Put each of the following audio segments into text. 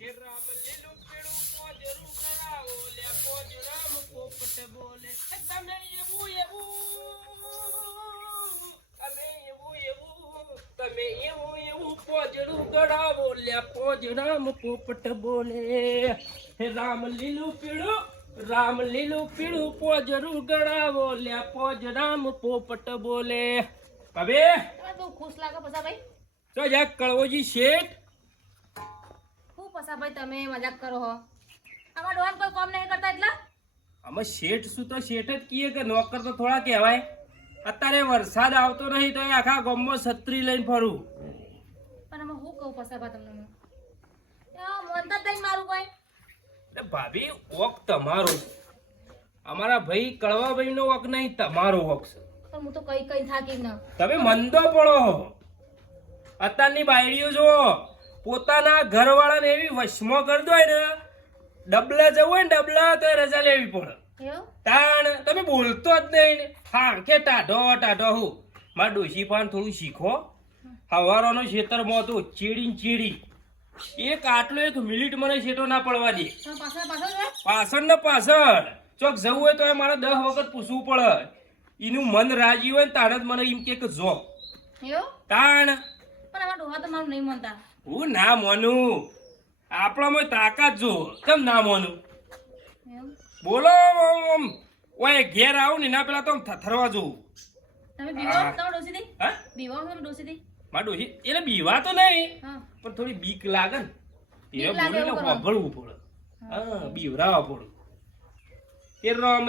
રામ લીલું પીળું પોજરું કરાવો લે પોજરામ પોપટ બોલે તમે એવું તમે એવું પોજરું કરાવો લે પોજરામ પોપટ બોલે હે રામ લીલું પીળું પોજરું ગળાવો લે પોજરામ પોપટ બોલે હવે તું ખુશ લાગે પસા ભાઈ તો યાર કળવોજી શેઠ હું પસા ભાઈ તમે મજાક કરો હો અમાર ડોહાન કોઈ કામ નહીં કરતા એટલા અમે શેઠ શું તો શેઠ જ કીએ કે નોકર તો થોડા કહેવાય અત્યારે વરસાદ આવતો નહીં તો આખા ગામમાં છત્રી લઈને ફરું પણ અમે હું કહું પસા ભાઈ તમને મનતા દઈ મારું કોઈ એટલે ભાભી ઓક તમારો અમારા ભાઈ કળવાભાઈ નો વક નહીં તમારો વક છે પણ હું તો કઈ થાકી ન તમે મંદો પડો અત્યારની બાયડીઓ જો પોતાના ઘરવાળાને એવી વશમાં કરી દો ને ડબલા જવું હોય ને ડબલા તો રજા લેવી પડે એવું તાણ તમે બોલતો જ નહીં ને હા કે ટાઢો હું મારા ડોશી પણ થોડું શીખો હવારોનો ખેતરમાં તો ચીડી એક આટલો 1 મિનિટ મને શેટો ના પડવા દે પાછળ ને પાછળ ચોક જવું હોય તો મારે 10 વખત પૂછવું પડે એનું મન રાજી હોય ને તાણ જ મને એમ કે જો એવું તાણ પણ અમાર ડોહા તો મારું નહીં માનતા હું ના મોનું આપણામાં તાકાત જો કેમ ના મોનું એવું બોલો ઓય ઘેર આવું ને ના પેલા તો થરવા જોઉં તમે બીવો તો ડોસી દે હા બીવો તો ડોસી દે માર ડોશી એટલે બીવા તો નહીં હા પણ થોડી બીક લાગે ને બીક એ લાગે બોલીને એવું કરો. વાપરવું પડે હા બીવરાવા પડે એ રોમ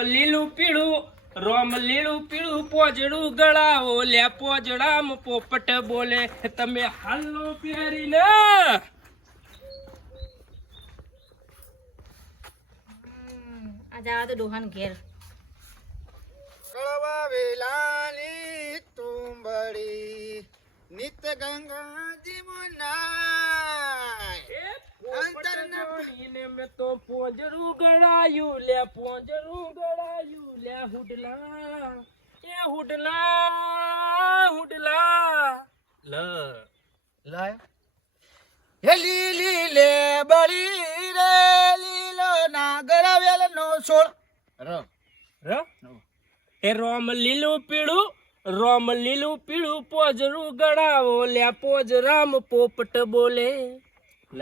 લીલું પીળું પોજડું ગળાવો લે પોજડામ પોપટ બોલે તમે હાલો પહેરીને આ જાવા તો ડોહાન ઘેર કળવા વેલાની તુંબડી નિત ગંગાજી મુનાય અંતરના ને મેં તો પોજડું ગળાયું લે હુડલા લ લાય હે લીલી લે બળી રે લીલો નાગર વેલ નો છોડ ર એ રોમ લીલું પીળું પોજરું ગળાવો લે પોજરામ પોપટ બોલે લ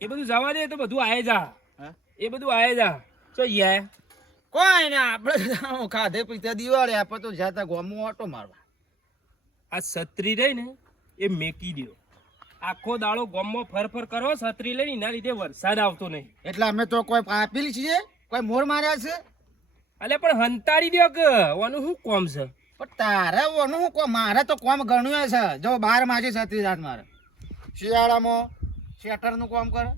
એ બધું જવા દે તો બધું આયે જા હા? એ બધું આયે જા તો યાર કોઈ ને આપણે ખાધે પીતે દિવાળી આપણે તો જાતા ગોમો ઓટો મારવા આ છત્રી રહી ને એ મેકી દ્યો આખો દાડો ગોમમાં ફર કરો છત્રી લઈને એના લીધે વરસાદ આવતો નહીં એટલે અમે તો કોઈ આપેલી છીએ કોઈ મોર માર્યા છે અલે પણ હંતાડી દ્યો કે ઓનું શું કોમ છે પણ તારે ઓનું મારે તો કોમ ગણ્યું છે જો 12 માસી છત્રી રાત મારે શિયાળામાં શેટરનું કામ કરે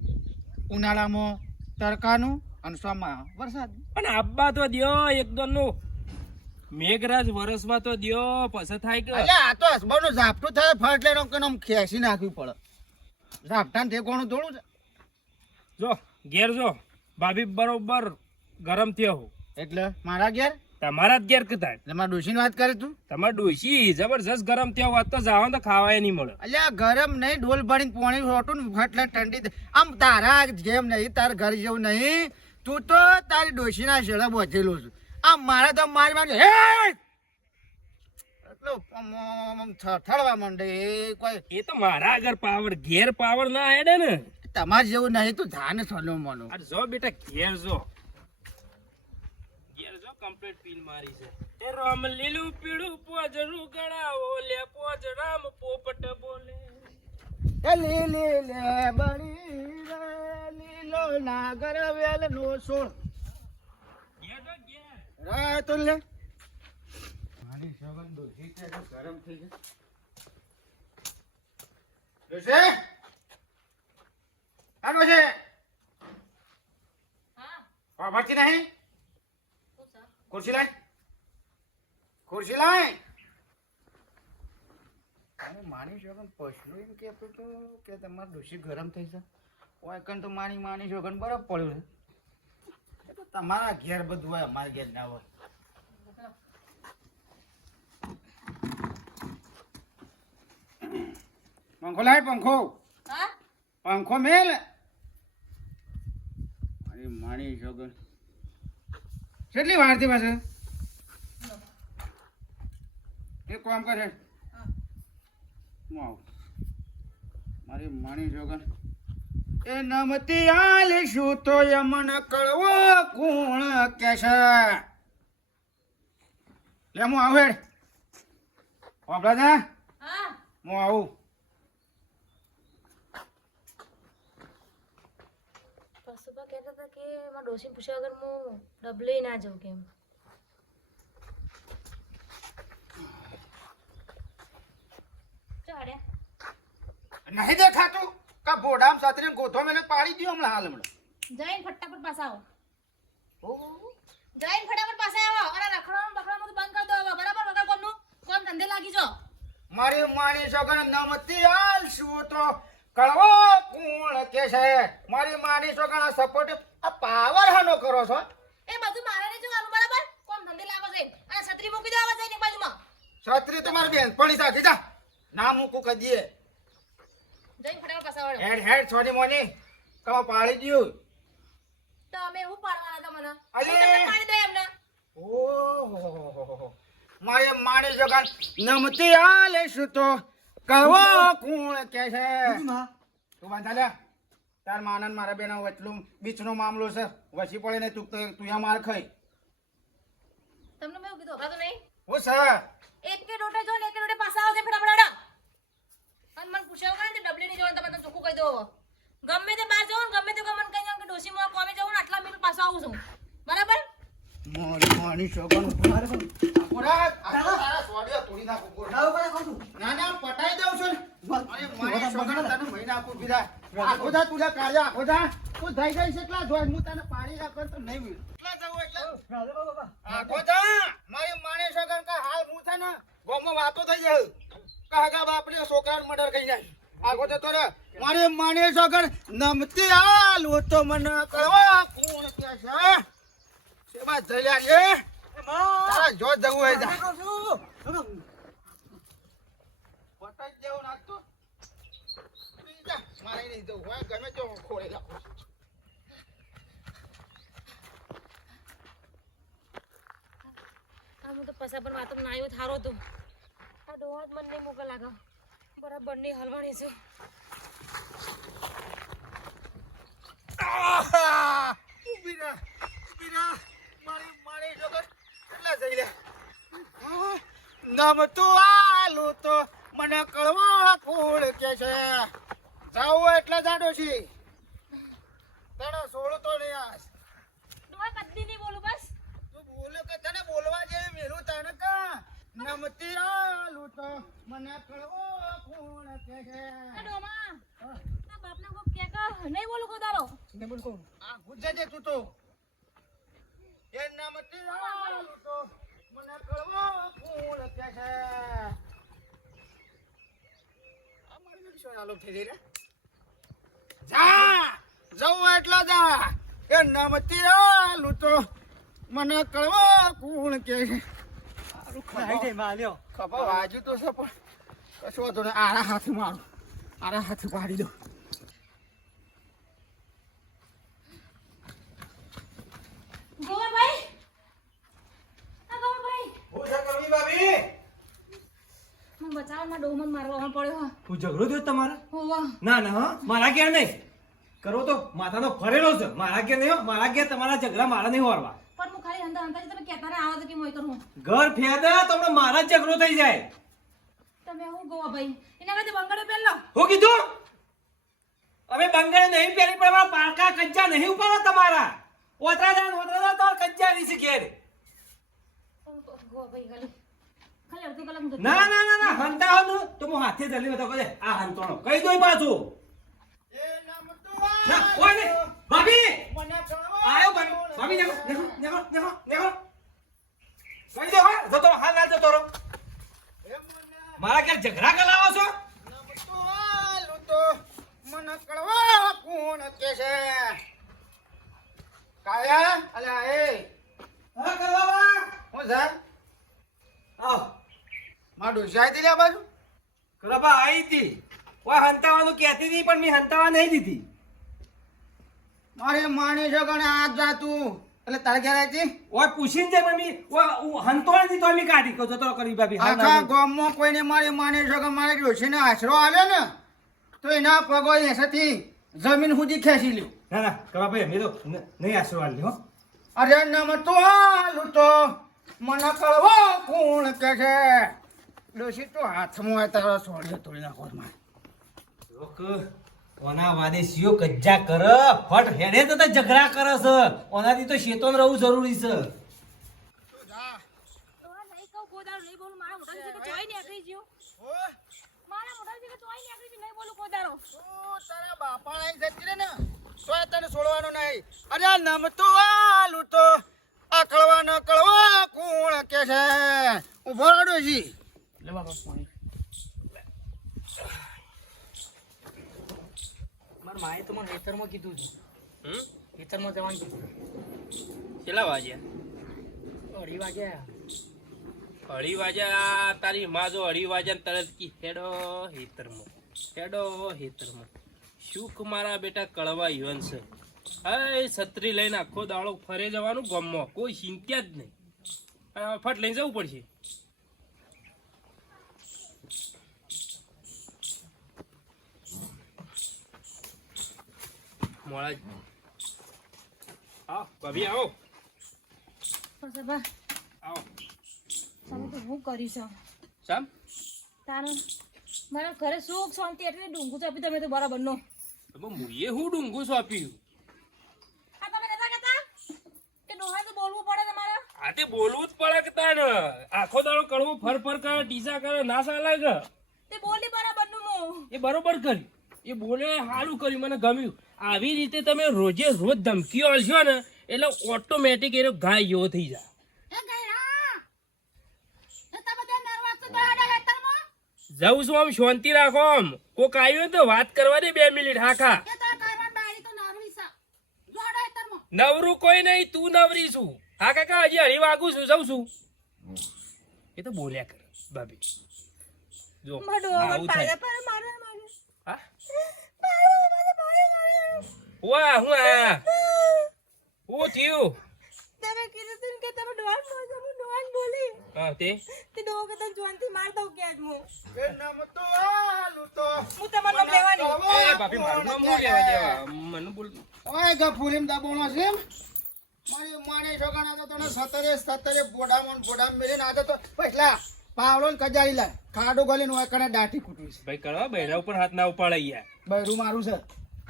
ઉનાળામાં તડકાનું અને સોમાં વરસાદ પણ આબ્બા તો દ્યો એકદમ નું મેઘરાજ વરસવા તો દ્યો પછી થાય કે એટલે આ તો હસબાનું ઝાપટું થાય ફટ લઈને આમ ખેંચી નાખવી પડે ઝાપટાને ઠેકોણું થોડું છે જો ઘેર જો ભાભી બરોબર ગરમ થયો હું એટલે મારા ઘેર તમારા જ ઘેર કદાચ એટલે મારા ડોશીની વાત કરે તું તમારે ડોશી જબરજસ્ત ગરમ થયો હોત તો જવાનું તો ખાવાય નહીં મળે એટલે આ ગરમ નહીં ડોલ ભરીને પાણી હોટું ને ફટ લઈને ઠંડી આમ તારા જેમ નહીં તાર ઘર જેવું નહીં તું તો તારી ડોશીના શેડા બોધેલો છું આમ મારા તો મારી હે એટલો થડવા માંડે એ કોઈ એ તો મારા આગળ પાવર ઘેર પાવર ના હેડે ને તમારે જેવું નહીં તું ધાને થલો માનો અરે જો બેટા ઘેર જો કમ્પ્લીટ પીન મારી છે એ રામ લીલું પીળું પોજરું ગળાવો લે પોજરામ પોપટ બોલે એ લીલી લે બળી રે લીલો નાગર વેલ નો છોડ ઘેર જો ઘેર રા તો લે મારી સગન દોશી છે તો ગરમ થઈ ગઈ દોશી આ દોશી હા ભરતી નહીં ખુરશી લાય અરે માની શોગન પછલું એમ કહેતો તો કે તમારી ડોશી ગરમ થઈ છે ઓય કન તો માની શોગન બરફ પડ્યું છે તો તમારા ઘેર બધું હોય અમારા ઘેર ના હોય પંખો લાય પંખો હા પંખો મેલ અરે માણી છોકર કેટલી વાર થી પાછળ એક કામ કરે હું આવું મારી માણી છોકર એ નમતી આલીશું તો યમન કળવો કોણ કેશે લે હું આવું હેડ વાપરા જા હા હું આવું પશુપા કહેતા હતા કે મારા ડોશી પૂછ્યા વગર હું ડબલે ના જાઉં કેમ ચાડે નહીં દેખાતું કા બોડામ સાથે ગોધો મેલે પાડી દો હમણાં હાલ હમણાં જઈને ફટાફટ પાછા આવો જઈને ફટાફટ પાછા આવો અને રખડવાનું બખડવાનું બધું બંધ કરી દો હવે બરાબર વગર કોમનું કોમ ધંધે લાગી જો મારી માણી છોકર નમતી આલશું તો કળવો કોણ કે છે મારી માની છોકર સપોર્ટ આ પાવર હાનો કરો છો એ બધું મારે નહીં જોવાનું બરાબર કોમ ધંધે લાગો છે અને છત્રી મૂકી દો આવા જઈને એક બાજુમાં છત્રી તો મારી બેન પડી સાખી જા ના મૂકું કદીએ જઈને ફટાફટ પાછા વળો હેડ હેડ છોડી મોની કવા પાડી દ્યું તો અમે હું પાડવાના હતા મને અલે! તમને પાડી દો એમને ઓહો મારી માણી છોકર નમતી આલશું તો કળવો કોણ કે છે તું બાંધા લે તાર માનન મારા બેન વચલું બીચનો મામલો છે વસી પડે ને તું તું માર ખાઈ તમને મેં એવું કીધું હભરાતું નહીં હું સર એક કે ડોટે જો ને એક કે ડોટે પાછા આવજે ફટાફટ હેડો અને મને પૂછ્યા વગર ને ડબલી નહીં જોવાનું તમે તો ચોખ્ખું કહી દો ગમે તે બહાર જાઓ ને ગમે તે મને કહી જાઓ કે ડોશીમાં કોમે જાઉં ને આટલા મિનિટ પાછો આવું છું બરાબર મારી માની છોકર મારે તારા સોડિયા તોડી નાખું ના ના પટાઈ દઉં છું અરે મારી છોકર તને મહિના આપું બીજા આખો જા તુલા કાળ્યા આખો જા તું થઈ ગઈ છે એટલા જોઈ હું તને પાડી રાખો તો નહીં મળ્યું એટલા જવું એટલે આખો જા મારી માની છોકર કા હાલ હું છે ને ગોમમાં વાતો થઈ જાય કાકા બાપને છોકરાને મર્ડર કરી નાખ આખો તો તોરે મારી માની છોકર નમતી આલુ તો મને કરવા કોણ કે છે સેવા જલ્યા રે તારા જો જવું હોય જા પટાઈ દેવું નાખતો જા મારે નહીં જવું હોય ગમે તે ખોળે જા આ હું તો પૈસા પર વાતો ના આવ્યો થારો તો આ ડોહા જ મને નહીં મોકલ લાગે બરાબર નહીં હલવાણી છે ઉભી રહે મારી મારી જોગર કેટલા જઈ લે નમ તું આલુ તો મને કળવો કોણ કે છે જાવ એટલે જાડો છી તને સોળું તો નહીં આસ ડોહા કદી નહીં બોલું બસ તું બોલ્યો કે તને બોલવા જેવી મેલું તને કા નમતી આલુ તો મને કળવો કોણ કે છે આ ડોમા આ બાપના કોક કે નહીં બોલું કોદારો આ ગુજ્જે તું તો એ નમતી આલુ તો મને કળવો કોણ કે છે આ મારી બેટી શું આલો થઈ રે જા જવું એટલે જા એ નમતી આલુ તો મને કળવો કોણ કે છે ખબર વાજુ તો છે પણ કશું વાંધો નહીં આરા હાથે મારું આરા હાથે પાડી દો ગોવરભાઈ આ ગોવરભાઈ હું છે કરવી ભાભી મને બચાવ માં ડોમન મારવા પડ્યો હું ઝઘડો થયો તમારે હોવા ના ના હા મારા ઘેર નહીં કરો તો માથાનો ફરેલો છે મારા ઘેર નહીં હો. મારા ઘેર તમારા ઝઘડા મારા નહીં હોરવા પણ હું ખાલી હંતા હંતા તમે કહેતા ના આવો તો કે મોય કરું ઘર ફેદા તમને મારા જ ઝઘડો થઈ જાય તમે હું ગોવાભાઈ એના કરતા બંગડે પહેલો હું કીધું અમે બંગાળ નહીં પહેરી પણ અમારા પાકા કચ્ચા નહીં ઉપાડવા તમારા ઓતરા તો કચ્ચા નહીં ઘેર ગોવાભાઈ ખાલી ખાલી અડધો કલાક હું ના ના ના ના હંતા હોનું તો હું હાથે જલ્દી બતાવો કહે આ હંતોણો કહી દો પાછું એ નમતું ના ઓય ને ભાભી મને કળવો આયો ભાભી દેખો દેખો દેખો દેખો દેખો કહી દો હા જતો હાલ ના જતો રહો એ મને મારા ઘેર ઝઘડા કરાવો છો નમતું આલુ તો મને કળવો કોણ કે છે કાયા અલ્યા એ હા કરવા હું છે આવ માં ડોસી આવી લે બાજુ કરવા આઈ હતી ઓય હંતાવાનું કહેતી હતી પણ મેં હંતાવા નહીં દીધી. મારે માની છે ગણે આજ જાતું એટલે તારે ઘેર આવી હતી? ઓય પૂછીને જાય પણ હંતોય નથી તો અમે કાઢી કહો જતો કરી ભાભી. આખા ગામમાં કોઈને મારી માની છે કે મારે ડોશીને આશરો આવ્યો ને તો એના પગો એસેથી જમીન સુધી ખેંચી લ્યો. ના ના કવા ભાઈ અમે તો નહીં આશીર્વાદ લ્યો. અરે નમ તો આલુ તો મને કળવો કોણ કે છે ડોશી તો હાથમાં હોય તારો છોડ્યો તોડી નાખો મારે. લોક ઓના વાદે સિયો કજ્જા કર ફટ હેડે તો ઝઘડા કરે છે. ઓનાથી તો શેતોન રહેવું જરૂરી છે. તો આ નહીં કહું કોદારો નહીં બોલું મારા મોઢાથી કે ચોય નીકળી ગયો મારા મોઢાથી કે ચોય નીકળી ગયો નહીં બોલું કોદારો તારા બાપા અહીં જતી રહે ને તો તને છોડવાનો નહીં. અરે નમ તો આલુ તો આ કળવા ન કળવા કોણ કે છે ઉભો રહો ડોશી. લે બાપા પાણી. મારા માએ તો મને ખેતરમાં કીધું છે. હમ? ખેતરમાં જવાનું કીધું. કેટલા વાગ્યા? 2:30 વાગ્યા. 2:30 વાગ્યા? તારી માં જો 2:30 વાગ્યા તરત કી હેડો હેતરમાં શુક મારા બેટા કળવા યુવાન છે. હવે છત્રી લઈને આખો દાડો ફરે જવાનું ગામમાં કોઈ ચિંતા જ નહીં. હવે ફટ લઈને જવું પડશે. મોડા જ આવો ભાભી આવો પસબા આવો. તમે તો હું કરીશ સામ તારે મારા ઘરે સુખ શાંતિ એટલે ડુંગું ચાપી તમે તો બરાબર નો મુએ હું ડુંગું સોંપ્યું. આ તમે નતા કહેતા કે ડોહાને તો બોલવું પડે તમારે આ તે બોલવું જ પડે કે તાને આખો દાડો કડવું ફર કરે ટીસા કરે ના ચાલે કે તે બોલી બરાબર નું હું એ બરોબર કર્યું. એ બોલે સારું કર્યું, મને ગમ્યું. આવી રીતે તમે રોજે રોજ ધમકીઓ આલશો ને એટલે ઓટોમેટિક એનો ગાય જેવો થઈ જાય. જવું છું આમ શાંતિ રાખો. આમ કોક આવ્યું હોય તો વાત કરવા દે 2 મિનિટ. હાખા નવરું કોઈ નહીં, તું નવરી છું. હા કાકા હજી 2:30 વાગું છું, જઉં છું. એ તો બોલ્યા કરે ભાભી. જો આવું થાય. હા વાહ હું આ હું થયું? તમે કીધું તું કે તમે ડોહાન બોલજો હું ડોહાન બોલી હા તે ડોહો કે તને જોનથી માર દઉં કે આજ હું એ નમ તો આલુ તો હું તમારું નામ લેવાની એ ભાભી મારું નામ હું લેવા દેવા મને બોલ. ઓય ગફુરીમ દાબોણો છે એમ? મારી માને છોકરા તો તને સતરે બોડામ મેલીને આજો તો પછલા પાવડો ને કજારી લા ખાડો ગલીને ઓય કને દાઢી કૂટવી છે. ભાઈ કરવા બૈરા ઉપર હાથ ના ઉપાડાય યાર. બૈરું મારું છે.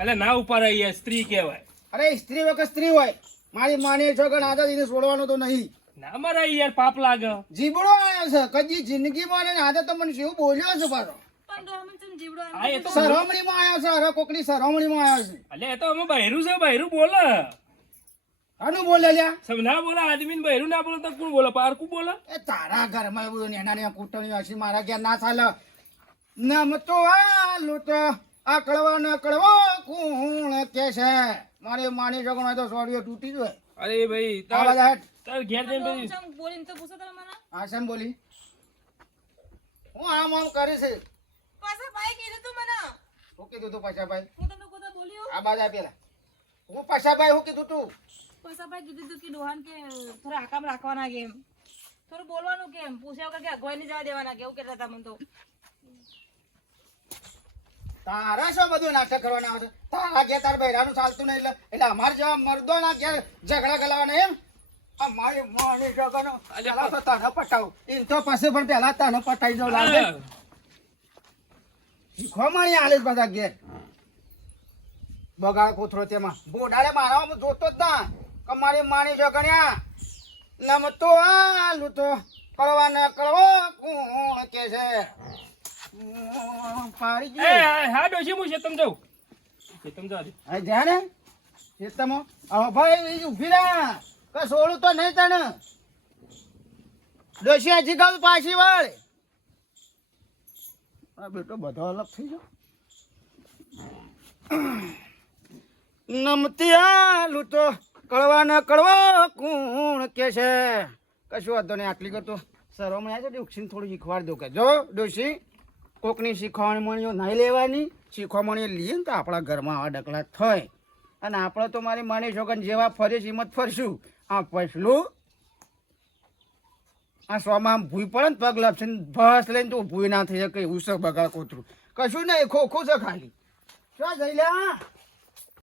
એટલે ના ઉપાડાય યાર, સ્ત્રી કહેવાય. અરે સ્ત્રી વખત સ્ત્રી હોય. મારી માની છોકરા આજો એને છોડવાનો તો નહીં. ના મરાય યાર, પાપ લાગે. જીબડો આવ્યો છે કદી જિંદગીમાં ને આજો તો મને શું બોલ્યો છે પાછો. પણ ડોહામાં તમે જીવડો હા એ તો સરહમણીમાં આવ્યો છે. અરે કોકની સરહમણીમાં આવ્યો છે. એટલે એ તો અમે બૈરું છે, બૈરું બોલે. આનું બોલે લ્યા. સબ ના બોલે આદમી ને બૈરું ના બોલે તો કોણ બોલે? પારકું બોલે. એ તારા ઘરમાં એવું નેના કૂટણી હશે મારા ઘેર ના ચાલે. નમ તો આલુ તો આ કળવા ન કળવો કોણ કે છે? મારી માની છોકરો તો સોડિયો તૂટી જાય. અરે ભાઈ આવા તાર જાટ. તાર ઘેર જઈને પછી ચમ બોલીને તો પૂછો તમે મને આ શેમ બોલી? હું આમ કરી છે. પાછા ભાઈ કીધું તું મને હું કીધું તું પાછાભાઈ? હું તમને કોતા બોલ્યો આ બાજુ આ પેલા હું પાછાભાઈ હું કીધું તું? પાછા ભાઈ કીધું તું કે ડોહાન કે થોડા આકામ રાખવાના કે એમ થોડું બોલવાનું કેમ પૂછ્યા વગર કે અગવાઈ નહીં જવા દેવાના કે એવું કહેતા હતા મને તો તારા શું બધું નાટક કરવાના આવે છે? તારા ઘેર તાર બૈરાનું ચાલતું નહીં એટલે અમારે જેવા મર્દોના ઘેર ઝઘડા ગલાવાના એમ? આ મારી માની છોકરાનો પેલા તો તને પટાવું. એમ તો પછી પણ પેલા તને પટાઈ દઉં લાગે. શીખો માં આલીશ બધા ઘેર બગાડ કોથરો તેમાં બોડારે મારવા જોતો જ ના કે મારી માની છોકર્યા નમ તો આલુ તો કળવા ન કળવો કોણ કે છે? પાડી એ ગયો. હા ડોશી હું શેતમ જાઉં. શેતમ જા દે. હવે જા ને ખેતરમાં. હવે ભાઈ એ ઊભી રહ્યા કે સોળું તો નહીં તને. ડોશી હજી કહું પાછી વળ. આ બેટો બધો અલગ થઈ ગયો. નમતી આલુ તો કળવા ન કળવો કોણ કે છે? કશું વાંધો નહીં. આટલી કરતો સરોમાં આવ્યા છે ઉક્ષીને થોડું શીખવાડ દો કે જો ડોશી કોકની શીખવામણીઓ નહીં લેવાની. શીખવામણીઓ લઈએ ને તો આપણા ઘરમાં આવા ડકલા થાય. અને આપણે તો મારી માની છોકન જેવા ફરી હિંમત ફરશું. આ પછલું આ સોમાં ભૂઈ પડે ને પગ લપશે ને બસ લઈને તો ભૂઈ ના થઈ શકે એવું છે બગા કોતરું. કશું નહીં, ખોખું છે ખાલી. શું જઈ લે